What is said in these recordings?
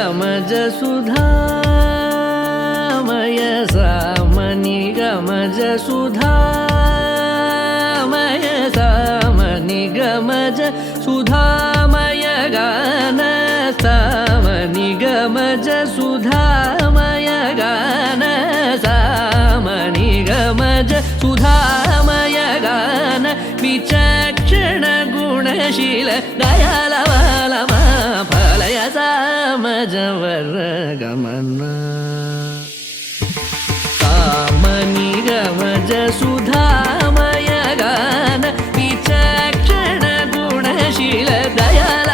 గమజ సుధామయ సామని గమజ సుధామయ సామని గమజ సుధామయ గాన సామని గమజ సుధామయ గాన సామని గమజ సుధామయ గాన విచక్షణ గుణశీల దయాళ ఫలయ సామజవర గమన సామని గమజ సుధామయ గాన విచక్షణ గుణశీల దయాళ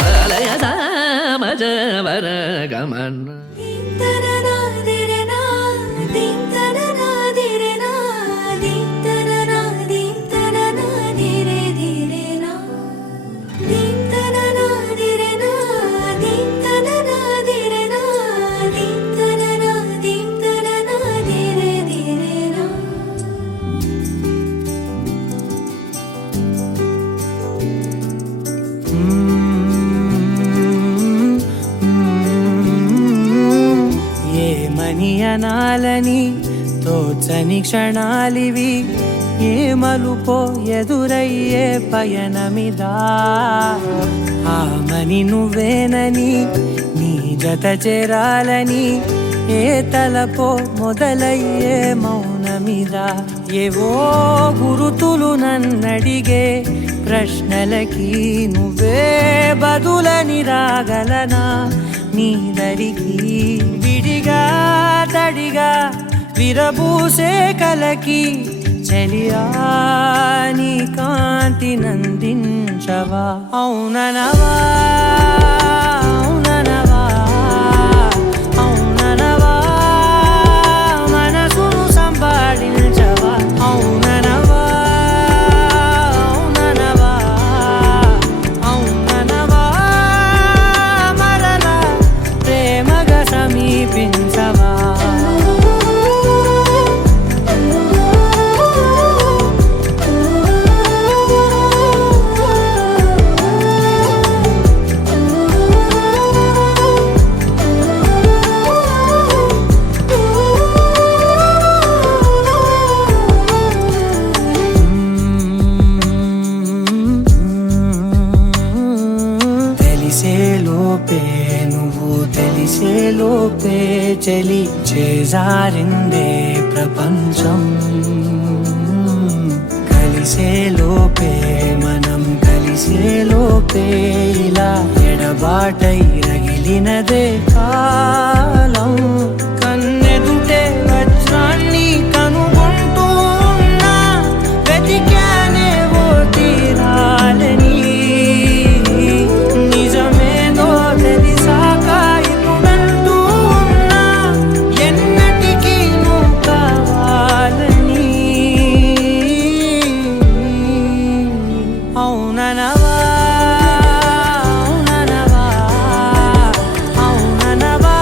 ఫలయ సామజవర గమన అనాలని తోచని క్షణాలివి ఏ మలుపో ఎదురయ్యే పయనమిదా ఆమని నువ్వేనని నీ జత చేరాలని ఏ తలపో మొదలయ్యే మౌనమిదా ఏవో గురుతులు నన్నడిగే ప్రశ్నలకి నువ్వే బదులని రాగలనా నీ దరికి విడిగా తడిగా విరబూసే కలకి చెలియా నీ కాంతి నందించవా అవుననవా అవుననవా అవుననవా మనసును సంపాదించవా అవుననవా అవుననవా అవుననవా మరలా ప్రేమగా సమీపించవా తెలిసేలోపే చలి చేజారిందే ప్రపంచం కలిసేలోపే మనం కలిసేలోపే ఇలా ఎడబాటై రగిలినదే కాలం కన్నెదుటే వజ్రాన్ని కనుగొంటూ ఉన్నా వెతికానే ఓ తీరాలని అవుననవా అవుననవా అవుననవా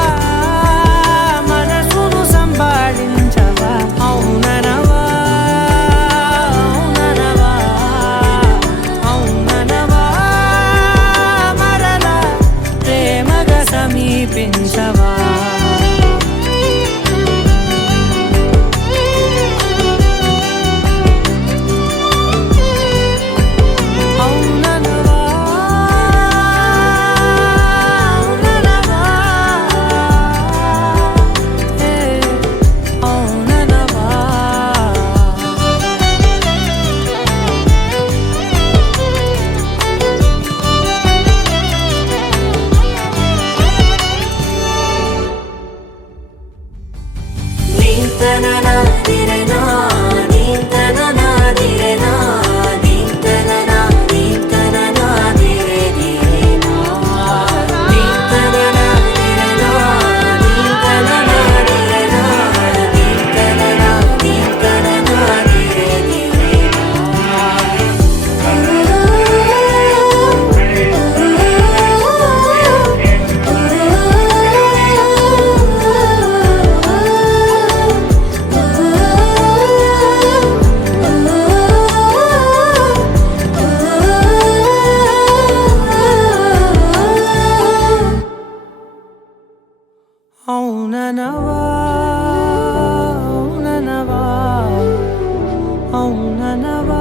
అవుననవా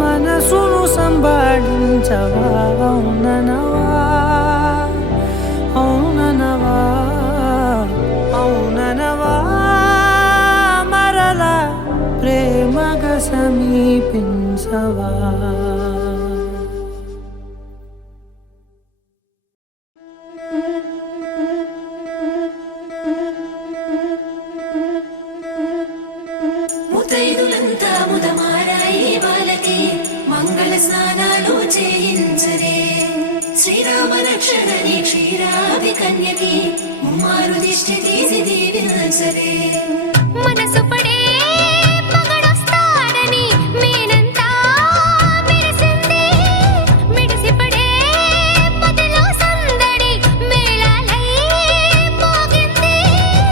మనసును సంబాళించవా అవుననవా అవుననవా అవుననవా మరలా ప్రేమగా సమీపించవా ముతైదులంతా ముదమారాయి వాళ్ళకి మంగళ స్నానాలు చేయించరే శ్రీరామ రక్షణని క్షీరాభి కన్యకి ముమ్మారు దిష్టి తీసి దీవించరే మనసు పడే మగడొస్తాడని మేనంతా మెరిసింది మిడిసి పడే మదిలో సందడి మేళాలై మోగింది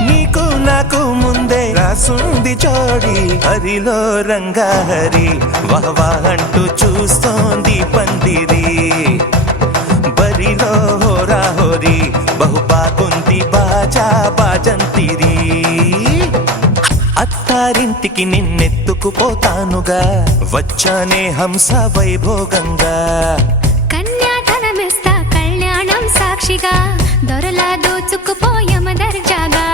నీకు నాకు ముందే రాసుంది జోడి హరిలో రంగాహరి వహవా అంటూ చూస్తోంది పందిరి బరిలో హోరా హోరి బహు బాగుంది బాజా బాజంతిరి అత్తారింటికి నిన్నెత్తుకుపోతానుగా వచ్చానే హంస వైభోగంగా కన్యాధనమిస్తా కళ్యాణం సాక్షిగా దొరలా దోచుకుపోయమ దర్జాగా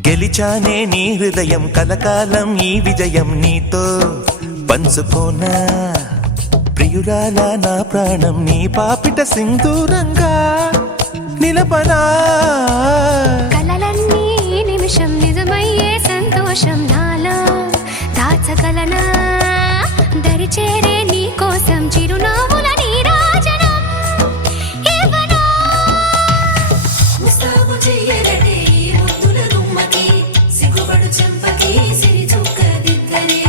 గెలిచానే నీ హృదయం కలకాలం ఈ విజయం నీతో పంచుకోనా ప్రియురాలా నా ప్రాణం నీ పాపిట సింధూరంగా నిలపనా కలలన్నీ నిమిషం నిజమయ్యే సంతోషం నాలో దాచగలనా దరిచేరే నీ కోసం చిరునవ్వుల నీరాజనం ఇవ్వనా ముస్తాబు చెయ్యరటే ఈ ముద్దుల గుమ్మకి సిగ్గుపడు చెంపకి సిరి చుక్క దిద్దరే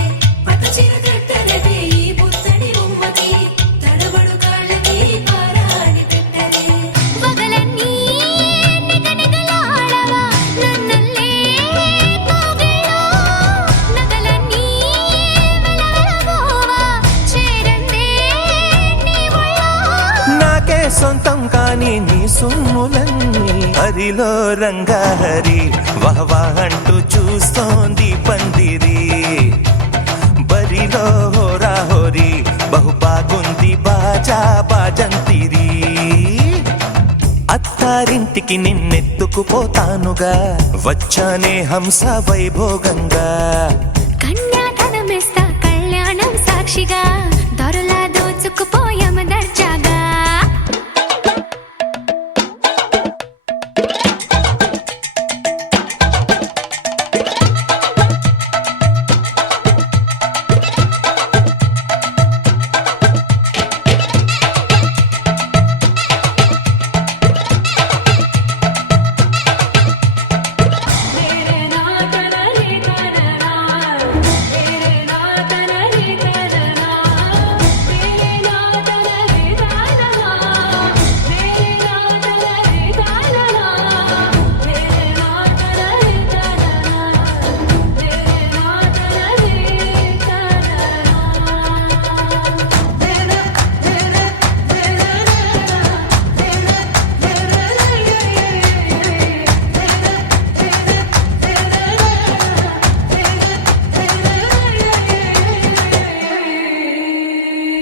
పట్టు చీర కట్టరటే ఈ పుత్తడి బొమ్మకి తడబడు కాళ్ళకి పారాడి పెట్టరే పగలన్నీ నిగనిగలాడవా నన్నల్లే కోగిలో నగలన్నీ వెలవెలబోవా చేరందే నీ ఒళ్ళో నాకే సొంతం కాని నీ సొమ్ములన్నీ హరిలో రంగాహరి వహవా అంటూ చూస్తోంది పందిరి బరిలో హోరా హోరి బహు బాగుంది బాజా బాజంతిరి అత్తారింటికి నిన్నెత్తుకుపోతానుగా వచ్చానే హంస వైభోగంగా కన్యాధనమిస్తా కళ్యాణం సాక్షిగా దొరలా దోచుకుపోయమ దర్జాగా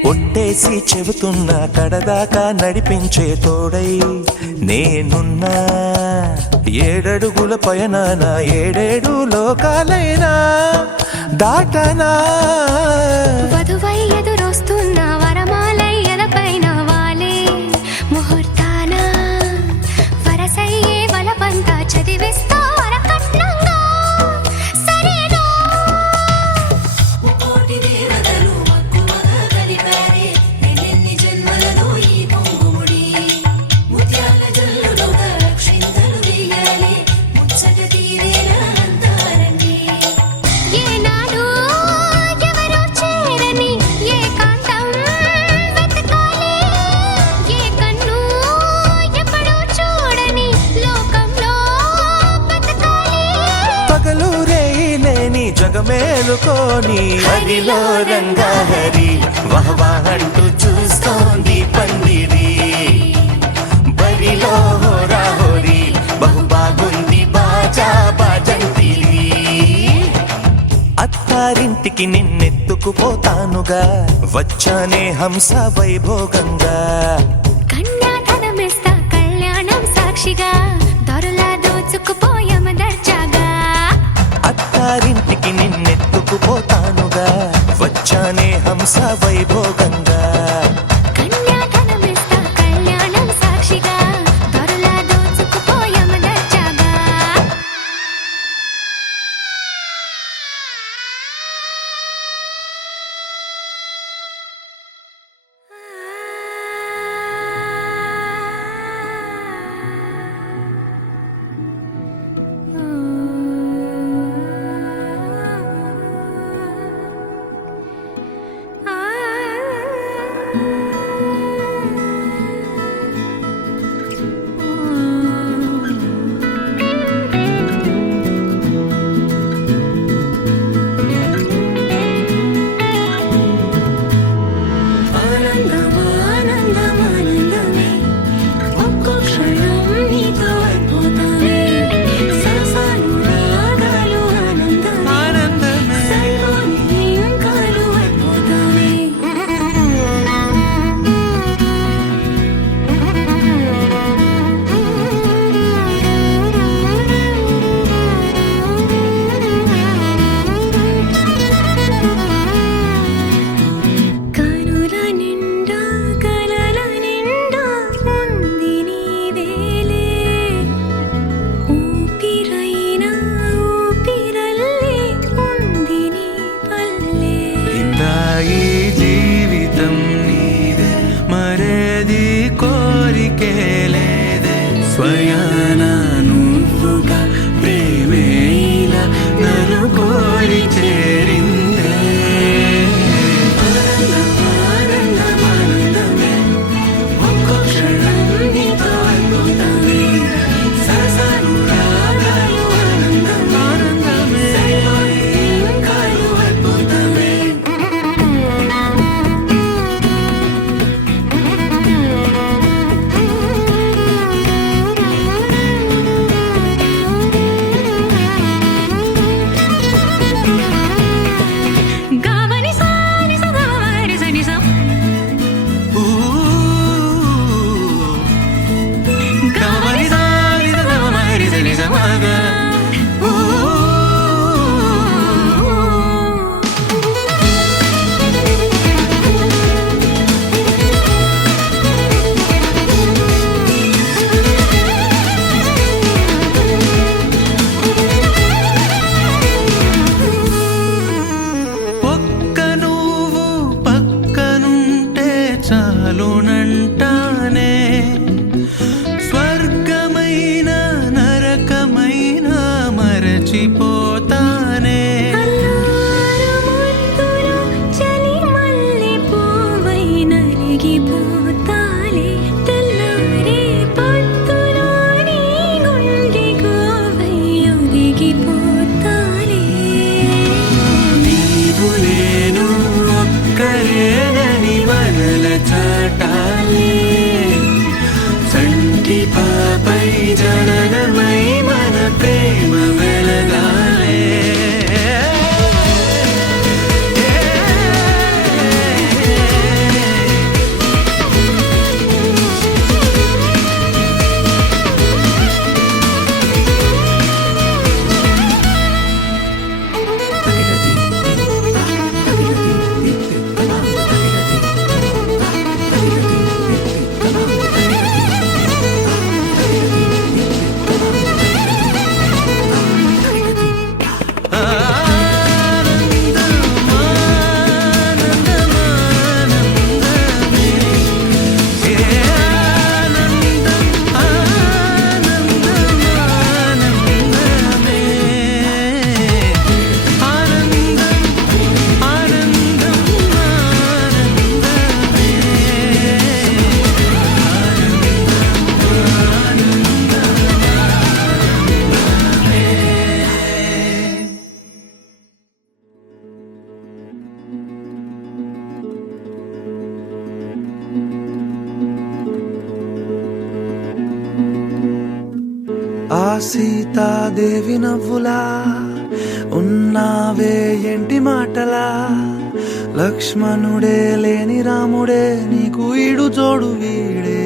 ఒట్టేసి చెబుతున్నా కడదాకా నడిపించే తోడై నేనున్నా ఏడడుగుల పయనాన ఏడేడు లోకాలైనా దాటనా వధువై ఎదురొస్తున్న వరమాలయ్యలపైన వాలే ముహూర్తాన వరసయ్యే వలపంతా చదివిస్తా వరకట్నంగా సరేనా నీ హరిలో రంగాహరి వాహ్ అంటూ చూస్తోంది పందిరి బరిలో హోరా హోరీ బహు బాగుంది బాజా బాజంతిరి అత్తారింటికి నిన్నెత్తుకుపోతానుగా వచ్చానే హంస వైభోగంగా కన్యాధనమిస్తా కళ్యాణం సాక్షిగా దొరలా దోచుకుపోయామ దర్జాగా అత్తారింటికి నిన్నెత్తుకుపోతానుగా వచ్చానే హంస వైభోగంగా కన్యాధనమిస్తా కళ్యాణం సాక్షిగా దొరలా దోచుకుపోయామ దర్జాగా ఆనందమే ఒక్కో క్షణం నీతో అయిపోతానే సరసాలు రాగాలు ఆనందమే సరిపోని ఇంకాలు అయిపోతానే కనుల నిండా కలల నిండా ఉంది నీవేలే ఊపిరైనా ఊపిరల్లే ఉంది నీ పల్లె ఈ జీవితం నీదే మరేది కోరికే లేదే స్వయాన నువ్వుగా ప్రేమే ఇలా నన్ను కోరి చేరిందే ఆనందమే ఒక్కో క్షణం నీతో అయిపోతానే సరసాలు రాగాలు ఆనందమే సరిపోని ఇంకాలు అయిపోతానే గావని సాని సగమరి సని సం గమని సాని సగమరి సని సమగా ఒక్క నువ్వు పక్కనుంటే చాలునంటానే స్వర్గమైన నరకమైన మరచిపోతానే అల్లారముద్దులో చలి మల్లె పువ్వై నలిగిపోతాలే తెల్లారే పొద్దులో నీ గుండె గోవై ఒదిగిపోతాలే నీవు నేను ఒక్కరేనని మనల చాటాలే సీతాదేవి నవ్వులా ఉన్నావే ఏంటి మాటలా లక్ష్మణుడే లేని రాముడే నీకు ఈడు జోడు వీడే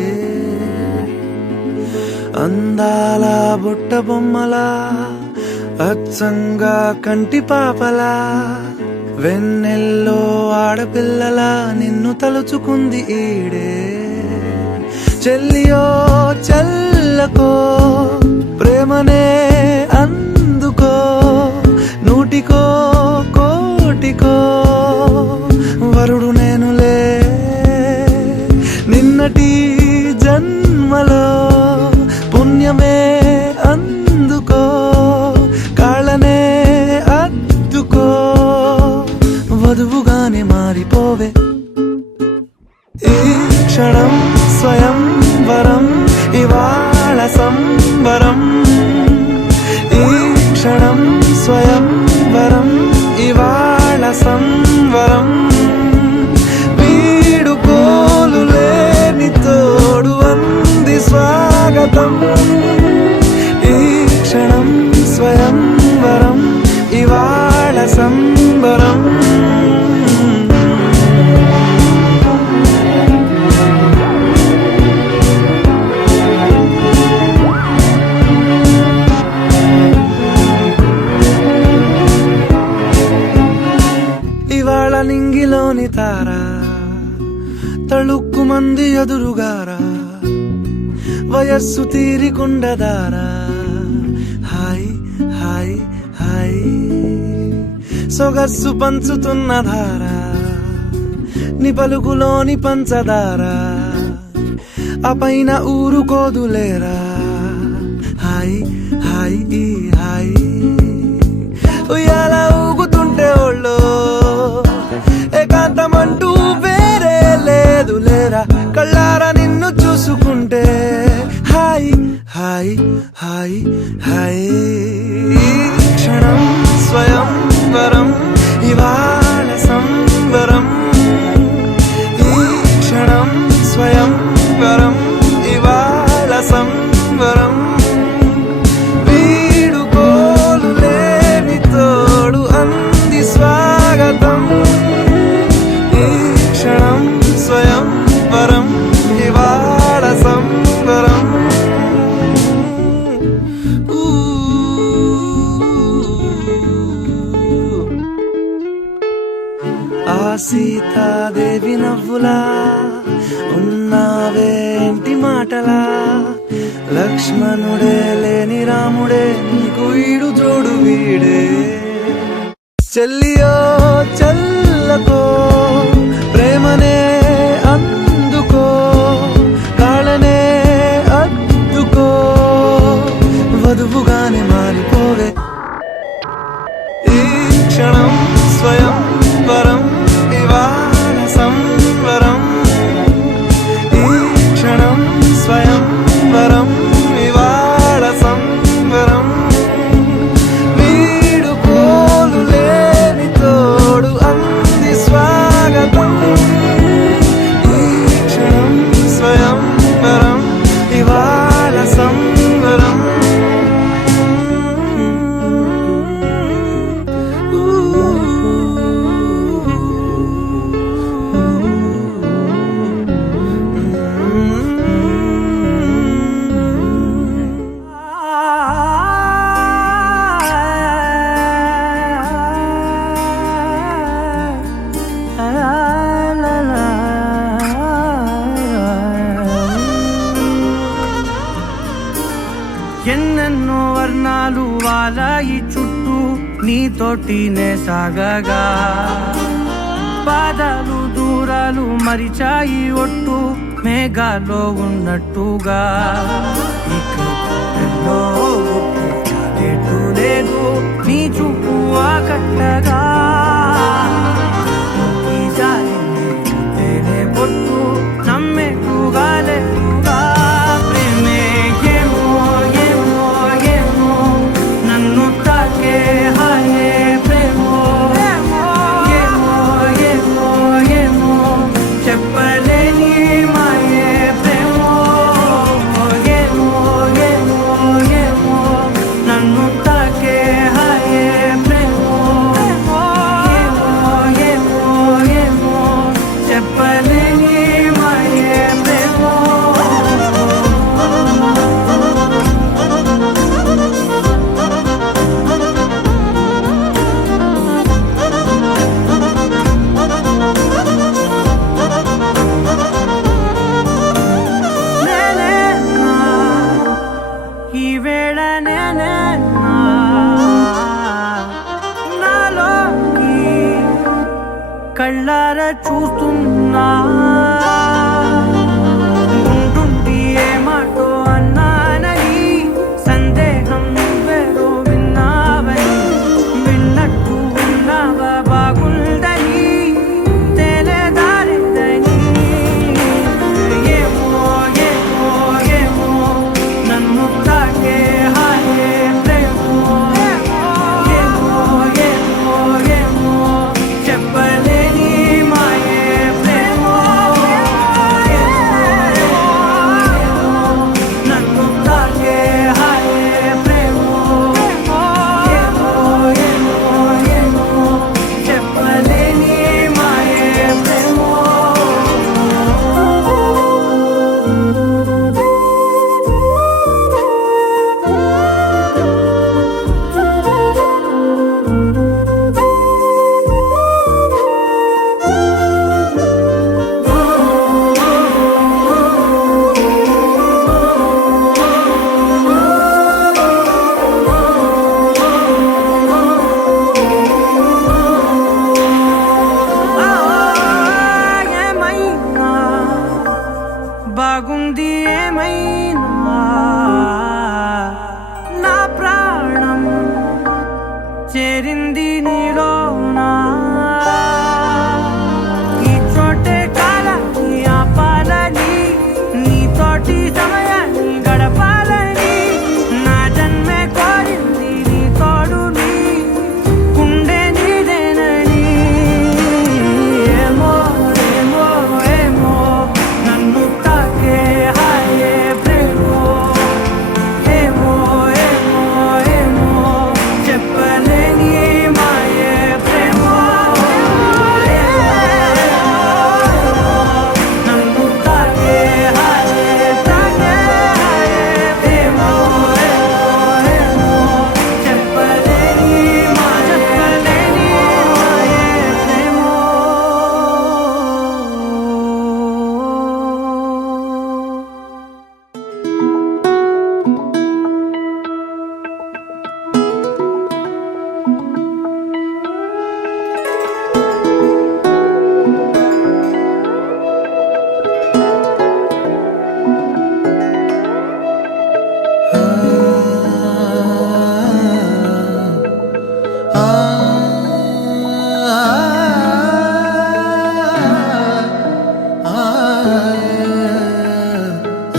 అందాల బుట్ట బొమ్మలా అచ్చంగా కంటి పాపలా వెన్నెల్లో ఆడపిల్లలా నిన్ను తలుచుకుంది ఈడే చెల్లియో చల్లకో ప్రేమనే అందుకో నూటికో కోటికో వరుడు నేనులే నిన్నటి జన్మలో పుణ్యమే అందుకో కాళ్ళనే అద్దుకో వధువుగానే మారిపోవే ఈ క్షణం స్వయం వరం ఇవాళ సంబరం ఈ క్షణం స్వయం వరం ఇవాళ సంవరం వీడుకోలు లేని తోడు అంది స్వాగతం ఈ క్షణం స్వయం వరం ఇవాళ సంబరం నింగిలోని తారా తళుక్కు మంది ఎదురుగారా వయస్సు తీరికుండదారా హాయ్ హాయ్ హాయ్ సొగస్సు పంచుతున్న ధారా ని పలుకులోని పంచదారా ఆ పైన ఊరుకోదులేరా హాయ్ హాయ్ ఈ హాయ్ ఉయ్యాల ఊగుతుంటే ఒళ్ళో ఏకాంతమంటూ వేరే లేదు లేరా కళ్ళారా నిన్ను చూసుకుంటే హాయ్ హాయ్ హాయ్ హాయ్ క్షణం స్వయం వరం ఇవాళ సంబరం ఈ క్షణం స్వయం వరం ఇవాళ సంబరం వీడుకోలు లేని తోడు అంది స్వాగతం క్షణం స్వయం వరం ఇవాళ సంబరం ఆ సీతాదేవి నవ్వులా ఉన్నావేంటి మాటలా లక్ష్మణుడే లేని రాముడే నీకు ఈడు జోడు వీడే చెల్లియో చల్లకో ప్రేమనే అందుకో కాళ్ళనే అద్దుకో వధువుగానే మారిపోవే ఈ క్షణం స్వయం వరం ఇవాళ సంవరం ఈ క్షణం స్వయం వరం ఇవాళ సంవరం వీడుకోలు లేని తోడు అంది స్వాగతం ఈ క్షణం స్వయం వరం ఇవాళ సంవరం ఎన్నెన్నో వర్ణాలు వాలాయి చుట్టూ నీతోటినే సాగగా పాదాలు దూరాలు మరిచాయి ఒట్టు మేఘాలో ఉన్నట్టుగా ఇక ఎన్నో చాలేటు లేదు నీ చూపు ఆకట్టగా ఈ జాలిని చూస్తేనే పొట్టు నమ్మేట్టుగా లేటుగా ప్రేమే ఏమో ఏమో ఏమో నన్ను తాకే హాయే ప్రేమో ఏమో ఏమో ఏమో చెప్పలేని మాయే ప్రేమో ఏమో ఏమో ఏమో కళ్ళారా చూస్తున్నా ఉంటుండి ఏమాటో అన్నానని సందేహం నువ్వేదో విన్నావని విన్నట్టు ఉన్నావా బాగుందని తెలియదారిదని ఏమో ఏమో ఏమో నన్ను తాకే హాయే ప్రేమో ఏమో ఏమో ఏమో చెప్పలేని మాయే ప్రేమో నన్ను తాకే హాయే ప్రేమో ఏమో ఏమో ఏమో చెప్పలేని మాయే ప్రేమో ఏమైనా బాగుంది ఏమైనా నా ప్రాణం చేరింది నీలోనా ఈ చోటే కాలాన్ని ఆపాలని నీతోటి సమయాన్ని గడపాలని నా జన్మే కోరింది నీ తోడుని గుండె నీదేనని ఏమో ఏమో ఏమో నన్ను తాకే హాయే ప్రేమో ఏమో ఏమో ఏమో చెప్పలేని మాయే ప్రేమో నన్ను తాకే హాయే ప్రేమో ఏమో చెప్పలేని మాయే ప్రేమో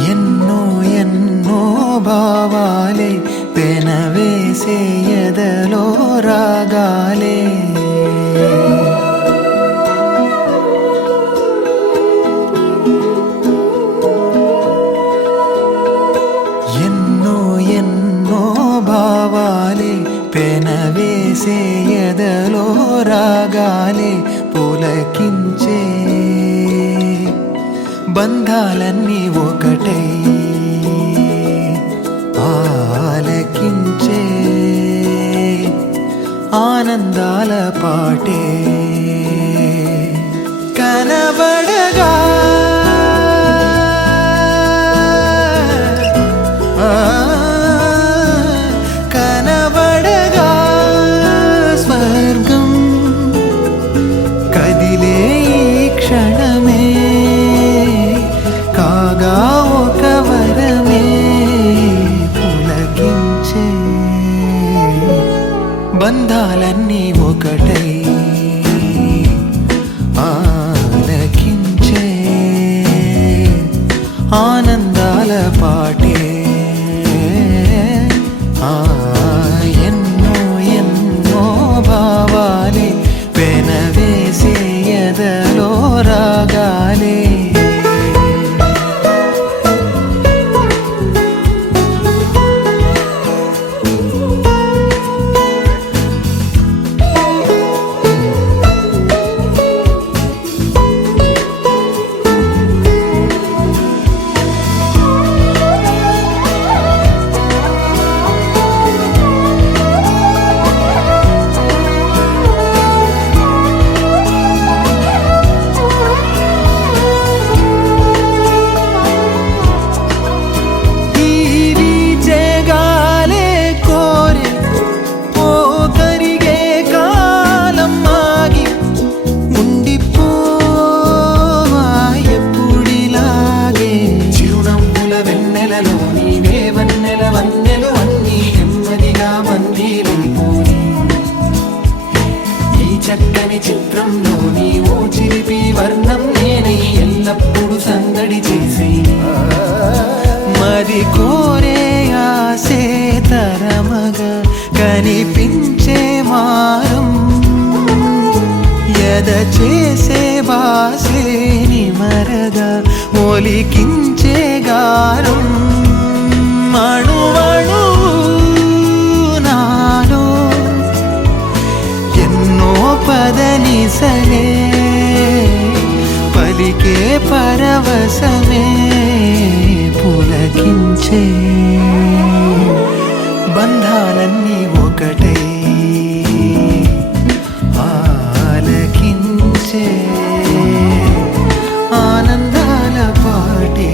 ఎన్నో ఎన్నో భావాలే పెనవేసే ఎదలో రాగాలే ఎన్నో ఎన్నో భావాలే పెనవేసే ఎదలో రాగాలే పులకించే బంధాలన్నీ ఒకటై ఆలకించే ఆనందాల పాటే కనబడగా కనబడగా స్వర్గం కదిలే ఈ క్షణమే కాగా ఒక వరమే పులకించే బంధాలన్నీ ఒకటై చేసే వాసేని మరగా ఒలికించే గారం మణువణు నాలో ఎన్నో పదనిసలే పలికే పరవశమే పులకించే బంధాలన్నీ ఒకటై ఆలకించే ఆనందాల పాటే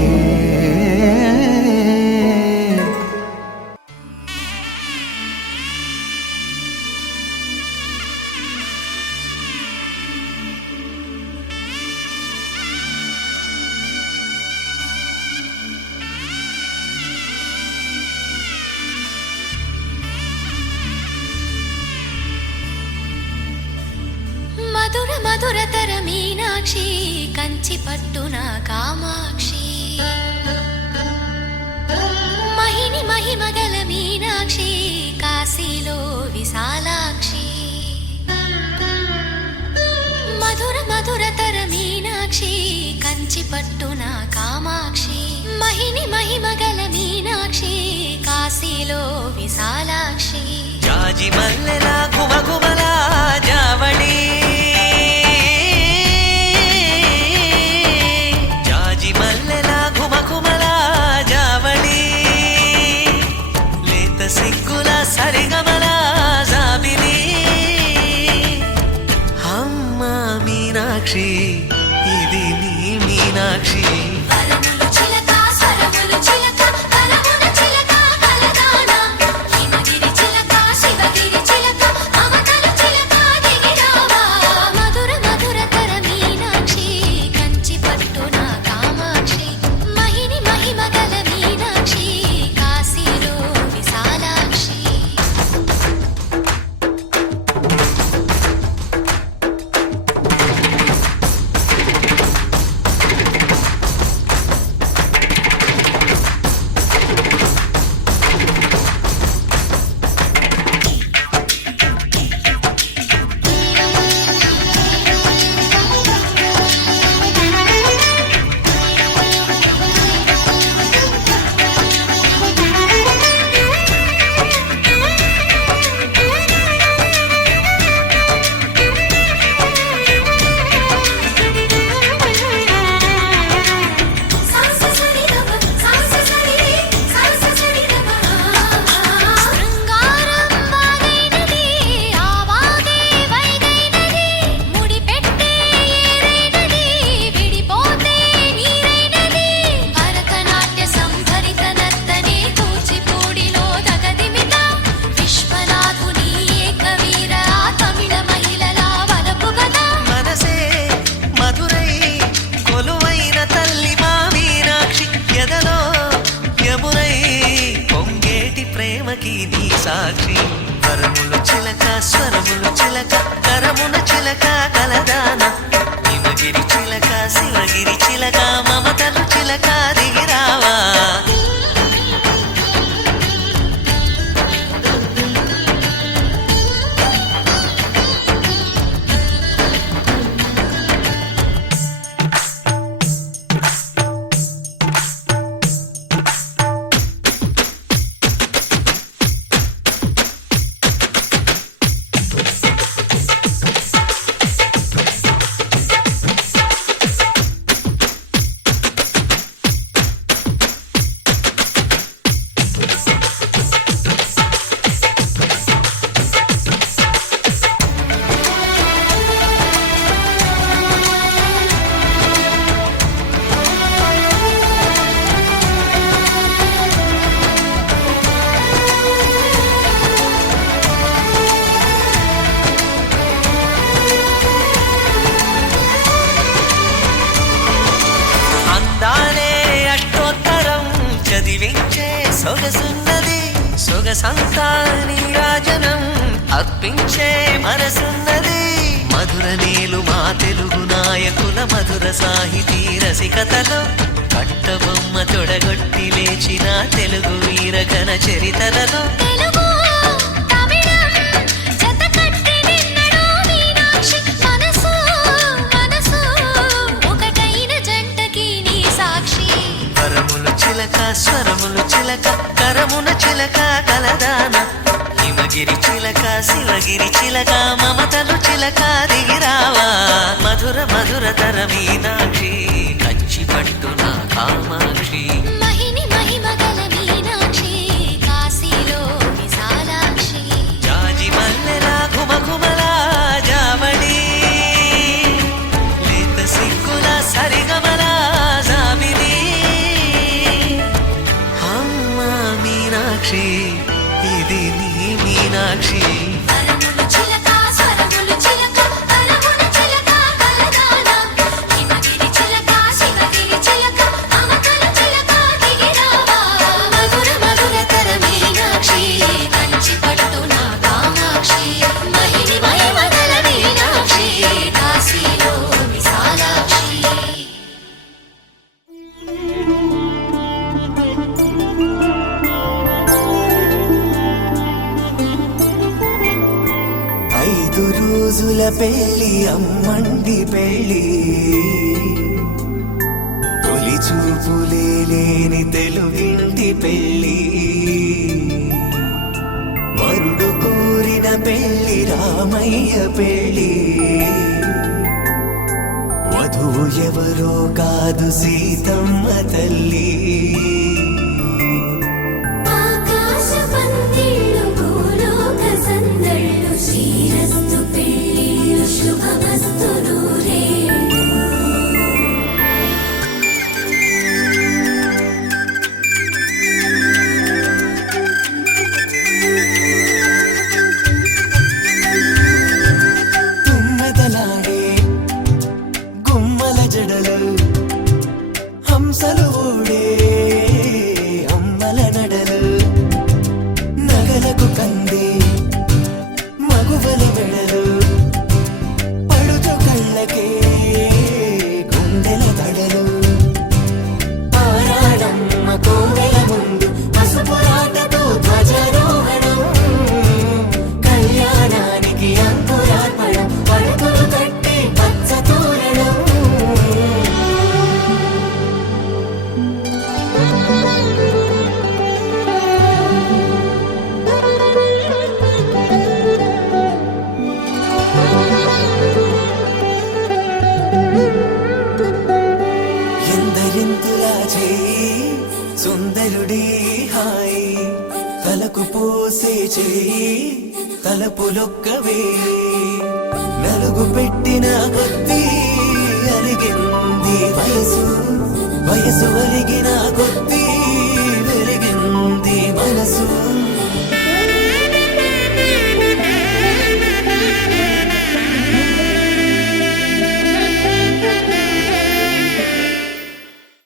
మధుర మధురతర మీనాక్షి కంచి పట్టున కామాక్షి మహిని మహిమగల మీనాక్షి కాశీలో విశాలాక్షి మధుర మధురతర మీనాక్షి కంచి పట్టున కామాక్షి మహిని మహిమగల మీనాక్షి కాశీలో విశాలాక్షి జాజి మల్లెలా గుమగుమలా జావళి జాజి మల్లెలా గుమగుమలా జావళి లేత సిగ్గుల సరిగమల జాబిలి అమ్మ మీనాక్షి ఇది నీ మీనాక్షి వరములు చిలక స్వరములు చిలక కలమున చిలక కలదాన హిమగిరి చిలక శివగిరి చిలక మమతలు చిలక దిగిరావా మధుర మధురతర మీనాక్షి కంచి పట్టున కామాక్షి మహిని మహిమగల మీనాక్షి కాశీలో విశాలాక్షి ప్రేమకి నీ సాక్షి వరములు చిలక స్వరములు చిలక కరమున చిలక కలదాన హిమగిరి చిలక శివగిరి చిలక మమతలు చిలక దిగిరావా సొగసున్నది సొగసంతా నీరాజనం అర్పించే మనసున్నది మధుర నీలు మా తెలుగు నాయకుల మధుర సాహితీ రసికతలో కట్టబొమ్మ తొడగొట్టి లేచిన తెలుగు వీరగణ చరితలలో తెలుగు తమిళం జత కట్టి నిన్నడు మీనాక్షి మనసు చిలక కరమున చిలక కలదాన హిమగిరి చిలక శివగిరి చిలక మమతలు చిలక దిగిరావా మధుర మధుర తర మీనాక్షి కంచి పట్టున కామాక్షి మహిని మహిమగల మీనాక్షి కాశీలో విశాలాక్షి జాజి మల్లెలా ఘుమఘుమలా జావళి లేత సిగ్గుల సరిగమలా జాబిలి అమ్మ మీనాక్షి ఇది నీ మీనాక్షి వరములు చిలక స్వరములు చిలక వరమున చిలక కలదాన హిమగిరి చిలక శివగిరి చిలక మమతలు చిలక దిగిరావా మధుర మధుర తర మీనాక్షి కంచి పట్టున కామాక్షి మహిని మహిమగల మీనాక్షి కాశీలో విశాలాక్షి 5 రోజుల పెళ్లి అమ్మండి పెళ్లి తొలి చూపులే లేని తెలుగింటి పెళ్లి వరుడు కోరిన పెళ్లి రామయ్య పెళ్లి వధువు ఎవరో కాదు సీతమ్మ తల్లి ఆకాశ పందిళ్ళు భూలోక సందళ్ళు శ్రీరస్తు పెళ్ళిళ్ళు శుభమస్తు నూరేళ్ళు తుమ్మెదలాడే గుమ్మల జడలు హంసలు ఊడే అమ్మల నడలు నగలకు కంది మగువల మెడలు పడుచు కళ్ళకే గుండెల తడలు ఆరాడమ్మ కోవెల ముందు పసుపురాటతో ధ్వజారోహణం కళ్యాణానికి అంకురార్పణం పడుకులు కట్టి పచ్చ తోరణం ఎందరింతులా చేయి సుందరుడి హాయి తలకు పోసే చేయి తలపులొక్కవే నలుగు పెట్టిన కొద్దీ అలిగింది వయసు వయసు ఒలిగిన కొద్దీ వెలిగింది మనసు